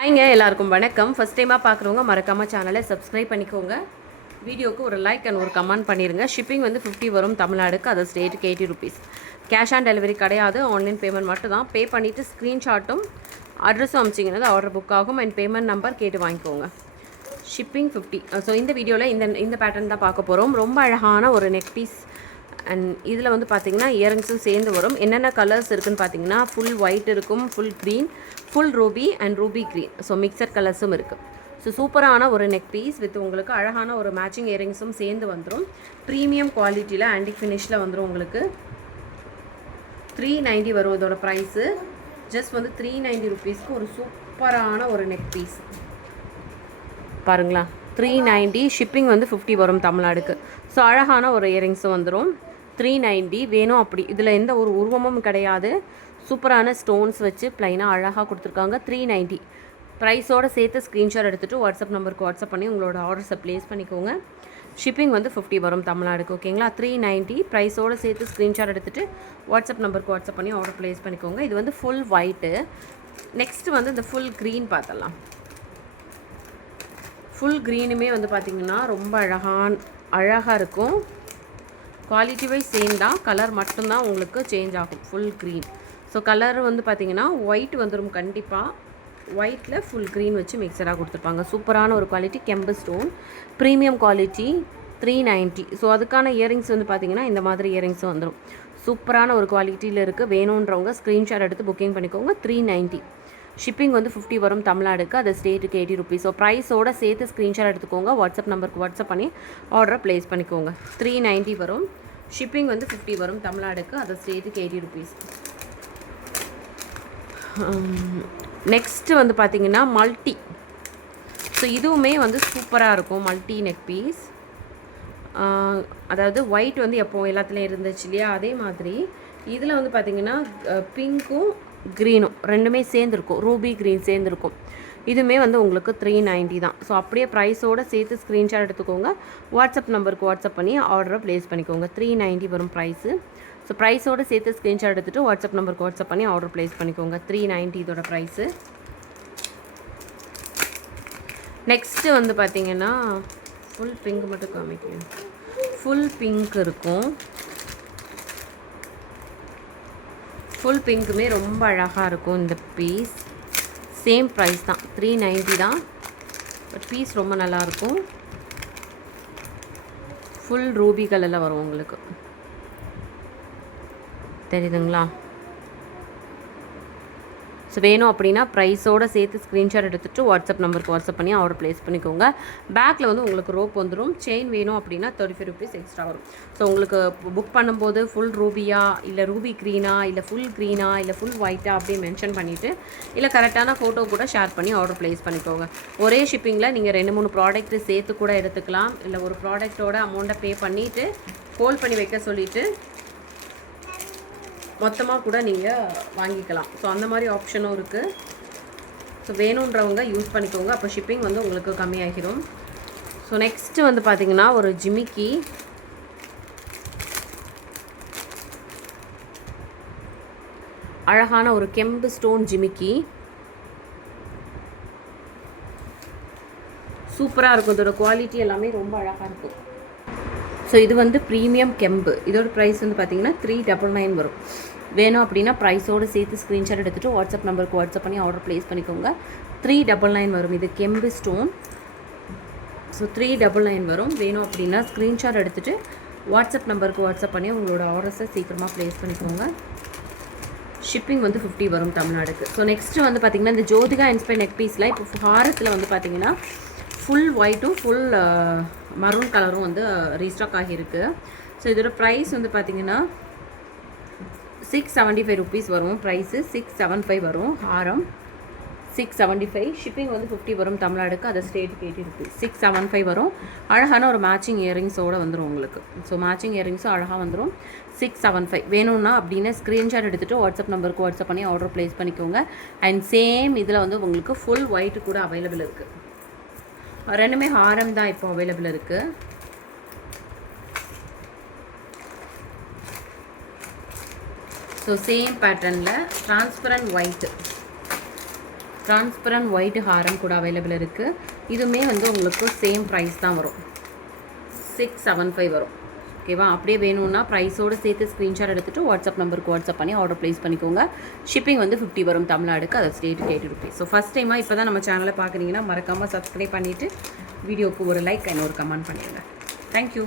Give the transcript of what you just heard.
ஹாய்ங்க, எல்லாருக்கும் வணக்கம். ஃபஸ்ட் டைமாக பார்க்குறவங்க மறக்காமல் சேனலை சப்ஸ்கிரைப் பண்ணிக்கோங்க. வீடியோக்கு ஒரு லைக் அண்ட் ஒரு கமெண்ட் பண்ணிடுங்க. ஷிப்பிங் வந்து 50 வரும் தமிழ்நாடுக்கு, அது ஸ்டேட்டுக்கு 80 ருபீஸ். கேஷ் ஆன் டெலிவரி கிடையாது, ஆன்லைன் பேமெண்ட் மட்டும் தான். பே பண்ணிவிட்டு ஸ்க்ரீன்ஷாட்டும் அட்ரஸும் அமிச்சிங்கன்னா ஆர்டர் புக் ஆகும் அண்ட் பேமெண்ட் நம்பர் கேட்டு வாங்கிக்கோங்க. ஷிப்பிங் 50. ஸோ இந்த வீடியோவில் இந்த பேட்டர்ன் தான் பார்க்க போகிறோம். ரொம்ப அழகான ஒரு நெக் பீஸ் அண்ட் இதில் வந்து பார்த்திங்கன்னா இயரிங்ஸும் சேர்ந்து வரும். என்னென்ன கலர்ஸ் இருக்குதுன்னு பார்த்தீங்கன்னா ஃபுல் ஒயிட் இருக்கும், full green, full ruby and ruby green. So mixture கலர்ஸும் இருக்குது. ஸோ சூப்பரான ஒரு நெக் பீஸ் வித் உங்களுக்கு அழகான ஒரு மேட்சிங் இயரிங்ஸும் சேர்ந்து வந்துடும். ப்ரீமியம் குவாலிட்டியில் ஆன்டிக் ஃபினிஷில் வந்துடும். உங்களுக்கு 390 வரும் இதோட ப்ரைஸு. ஜஸ்ட் வந்து 390 ருபீஸ்க்கு ஒரு சூப்பரான ஒரு நெக் பீஸ் பாருங்களா. 390. ஷிப்பிங் வந்து 50 வரும் தமிழ்நாடுக்கு. ஸோ அழகான ஒரு இயரிங்ஸும் வந்துடும். 390 வேணும் அப்படி. இதில் எந்த ஒரு உருவமும் கிடையாது. சூப்பரான ஸ்டோன்ஸ் வச்சு ப்ளைனாக அழகாக கொடுத்துருக்காங்க. 390 ப்ரைஸோடு சேர்த்து ஸ்க்ரீன்ஷாட் எடுத்துகிட்டு வாட்ஸ்அப் நம்பருக்கு வாட்ஸ்அப் பண்ணி உங்களோட ஆர்டர்ஸை ப்ளேஸ் பண்ணிக்கோங்க. ஷிப்பிங் வந்து 50 வரும் தமிழ்நாடுக்கு. ஓகேங்களா. 390 ப்ரைஸோடு சேர்த்து ஸ்க்ரீன்ஷாட் எடுத்துகிட்டு வாட்ஸ்அப் நம்பருக்கு வாட்ஸ்அப் பண்ணி ஆர்டர் ப்ளேஸ் பண்ணிக்கோங்க. இது வந்து ஃபுல் ஒயிட்டு. நெக்ஸ்ட்டு வந்து இந்த ஃபுல் க்ரீன் பார்த்தலாம். ஃபுல் க்ரீனுமே வந்து பார்த்திங்கன்னா ரொம்ப அழகாக இருக்கும். குவாலிட்டி வைஸ் சேம் தான், கலர் மட்டும்தான் உங்களுக்கு சேஞ்ச் ஆகும். Full green. ஸோ கலர் வந்து பார்த்திங்கன்னா ஒயிட் வந்துடும் கண்டிப்பாக. ஒயிட்டில் ஃபுல் க்ரீன் வச்சு மிக்சராக கொடுத்துருப்பாங்க. சூப்பரான ஒரு குவாலிட்டி, கெம்பு ஸ்டோன், ப்ரீமியம் குவாலிட்டி. 390. ஸோ அதுக்கான இயரிங்ஸ் வந்து பார்த்திங்கன்னா இந்த மாதிரி இயரிங்ஸ் வந்துடும். சூப்பரான ஒரு குவாலிட்டியில் இருக்குது. வேணுன்றவங்க ஸ்க்ரீன்ஷாட் எடுத்து புக்கிங் பண்ணிக்கோங்க. 390. ஷிப்பிங் வந்து 50 வரும் தமிழ்நாடுக்கு, அது ஸ்டேட்டுக்கு 80 ருபீஸ். ஸோ ப்ரைஸோடு சேர்த்து ஸ்க்ரீன்ஷாட் எடுத்துக்கோங்க. வாட்ஸ்அப் நம்பருக்கு வாட்ஸ்அப் பண்ணி ஆர்டரை ப்ளேஸ் பண்ணிக்கோங்க. 390 வரும். ஷிப்பிங் வந்து 50 வரும் தமிழ்நாடுக்கு, அது ஸ்டேட்டுக்கு 80 ருபீஸ். நெக்ஸ்ட்டு வந்து பார்த்திங்கன்னா மல்டி. ஸோ இதுவுமே வந்து சூப்பராக இருக்கும். Multi neck piece. அதாவது ஒயிட் வந்து எப்போ எல்லாத்துலேயும் இருந்துச்சு இல்லையா, அதே மாதிரி இதில் வந்து பார்த்திங்கன்னா பிங்க்கும் க்ரீனும் ரெண்டுமே சேர்ந்துருக்கும். Ruby green சேர்ந்துருக்கும். இதுவுமே வந்து உங்களுக்கு 390 தான். ஸோ அப்படியே ப்ரைஸோடு சேர்த்து ஸ்க்ரீன்ஷாட் எடுத்துக்கோங்க. வாட்ஸ்அப் நம்பருக்கு வாட்ஸ்அப் பண்ணி ஆர்டரை ப்ளேஸ் பண்ணிக்கோங்க. 390 வரும் ப்ரைஸு. ஸோ ப்ரைஸோடு சேர்த்து ஸ்க்ரீன்ஷாட் எடுத்துகிட்டு வாட்ஸ்அப் நம்பருக்கு வாட்ஸ்அப் பண்ணி ஆர்டர் ப்ளேஸ் பண்ணிக்கோங்க. 390 இதோட ப்ரைஸு. நெக்ஸ்ட்டு வந்து பார்த்திங்கன்னா ஃபுல் பிங்க் மட்டும் காமிக்கணும். ஃபுல் பிங்க் இருக்கும். ஃபுல் பிங்க்குமே ரொம்ப அழகாக இருக்கும் இந்த பீஸ். சேம் ப்ரைஸ் தான், 390 தான். பட் பீஸ் ரொம்ப நல்லாயிருக்கும். ஃபுல் ரூபி கலரில் வரும் உங்களுக்கு, தெரியுதுங்களா. ஸோ வேணும் அப்படின்னா ப்ரைஸோடு சேர்த்து ஸ்க்ரீன்ஷாட் எடுத்துகிட்டு வாட்ஸ்அப் நம்பருக்கு வாட்ஸ்அப் பண்ணி ஆர்டர் ப்ளேஸ் பண்ணிக்கோங்க. பேக்கில் வந்து உங்களுக்கு ரோப் வந்துடும். செயின் வேணும் அப்படின்னா 35 ருபீஸ் எக்ஸ்ட்ரா வரும். ஸோ உங்களுக்கு புக் பண்ணும்போது ஃபுல் ரூபியா இல்லை ரூபி க்ரீனா இல்லை ஃபுல் க்ரீனா இல்லை ஃபுல் ஒயிட்டா அப்படின்னு மென்ஷன் பண்ணிவிட்டு இல்லை கரெக்டான ஃபோட்டோ கூட ஷேர் பண்ணி ஆர்டர் ப்ளேஸ் பண்ணிக்கோங்க. ஒரே ஷிப்பிங்கில் நீங்கள் 2-3 ப்ராடக்ட்டு சேர்த்து கூட எடுத்துக்கலாம். இல்லை ஒரு ப்ராடக்ட்டோட அமௌண்ட்டை பே பண்ணிவிட்டு ஹோல்ட் பண்ணி வைக்க சொல்லிவிட்டு மொத்தமாக கூட நீங்கள் வாங்கிக்கலாம். ஸோ அந்த மாதிரி ஆப்ஷனும் இருக்குது. ஸோ வேணுன்றவங்க யூஸ் பண்ணிக்கோங்க. அப்போ ஷிப்பிங் வந்து உங்களுக்கு கம்மியாகிடும். ஸோ நெக்ஸ்ட்டு வந்து பார்த்திங்கன்னா ஒரு ஜிமிக்கி. அழகான ஒரு கெம்பு ஸ்டோன் ஜிமிக்கி. சூப்பராக இருக்கும். இதோட குவாலிட்டி எல்லாமே ரொம்ப அழகாக இருக்கும். ஸோ இது வந்து ப்ரீமியம் கெம்பு. இதோட ப்ரைஸ் வந்து பார்த்திங்கன்னா 399 வரும். வேணும் அப்படின்னா ப்ரைஸோடு சேர்த்து ஸ்க்ரீன்ஷாட் எடுத்துகிட்டு வாட்ஸ்அப் நம்பருக்கு வாட்ஸ்அப் பண்ணி ஆர்டர் ப்ளேஸ் பண்ணிக்கோங்க. 399 வரும். இது கெம்பு ஸ்டோன். ஸோ 399 வரும். வேணும் அப்படின்னா ஸ்க்ரீன்ஷாட் எடுத்துகிட்டு வாட்ஸ்அப் நம்பருக்கு வாட்ஸ்அப் பண்ணி உங்களோட ஆர்டர்ஸை சீக்கிரமாக ப்ளேஸ் பண்ணிக்கோங்க. ஷிப்பிங் வந்து 50 வரும் தமிழ்நாடுக்கு. ஸோ நெக்ஸ்ட்டு வந்து பார்த்திங்கன்னா இந்த ஜோதிகா இன்ஸ்பைர் நெக் பீஸில் இப்போ ஹாரத்தில் வந்து பார்த்திங்கன்னா ஃபுல் ஒயிட்டும் ஃபுல் மரூன் கலரும் வந்து ரீஸ்டாக் ஆகியிருக்கு. ஸோ இதோட ப்ரைஸ் வந்து பார்த்திங்கன்னா 675 ருபீஸ் வரும். ப்ரைஸு 675 வரும். ஹாரம் 675. ஷிப்பிங் வந்து 50 வரும் தமிழ்நாடுக்கு, அது ஸ்டேட்டுக்கு 80 ருபீஸ். 675 வரும். அழகான ஒரு மேட்சிங் இயரிங்ஸோடு வந்துடும் உங்களுக்கு. ஸோ மேட்சிங் இயரிங்ஸும் அழகாக வந்துடும். 675 வேணும்னா அப்படின்னு ஸ்க்ரீன்ஷாட் எடுத்துகிட்டு வாட்ஸ்அப் நம்பருக்கு வாட்ஸ்அப் பண்ணி ஆர்டர் ப்ளேஸ் பண்ணிக்கோங்க. அண்ட் சேம் இதில் வந்து உங்களுக்கு ஃபுல் ஒயிட்டு கூட அவைலபிள் இருக்குது. ரெண்டுமே ஹாரம் தான் இப்போ அவைலபிள் இருக்குது. ஸோ சேம் பேட்டர்னில் ட்ரான்ஸ்பரண்ட் ஒயிட்டு. டிரான்ஸ்பரண்ட் ஒயிட் ஹாரம் கூட அவைலபிள் இருக்குது. இதுவுமே வந்து உங்களுக்கு சேம் ப்ரைஸ் தான் வரும், 675 வரும். ஓகேவா? அப்படியே வேணும்னா ப்ரைஸோடு சேர்த்து ஸ்க்ரீன்ஷாட் எடுத்துகிட்டு வாட்ஸ்அப் நம்பருக்கு வாட்ஸ்அப் பண்ணி ஆர்டர் ப்ளேஸ் பண்ணிக்கோங்க. ஷிப்பிங் வந்து 50 வரும் தமிழ்நாடுக்கு, அது ஸ்டேட் 80 ருபீஸ். ஸோ ஃபஸ்ட் டைமாக இப்போ தான் நம்ம சேனலை பார்க்குறீங்கன்னா மறக்காமல் சப்ஸ்கிரைப் பண்ணிவிட்டு வீடியோக்கு ஒரு லைக் அண்ட் ஒரு கமெண்ட் பண்ணிடுங்க. தேங்க்யூ.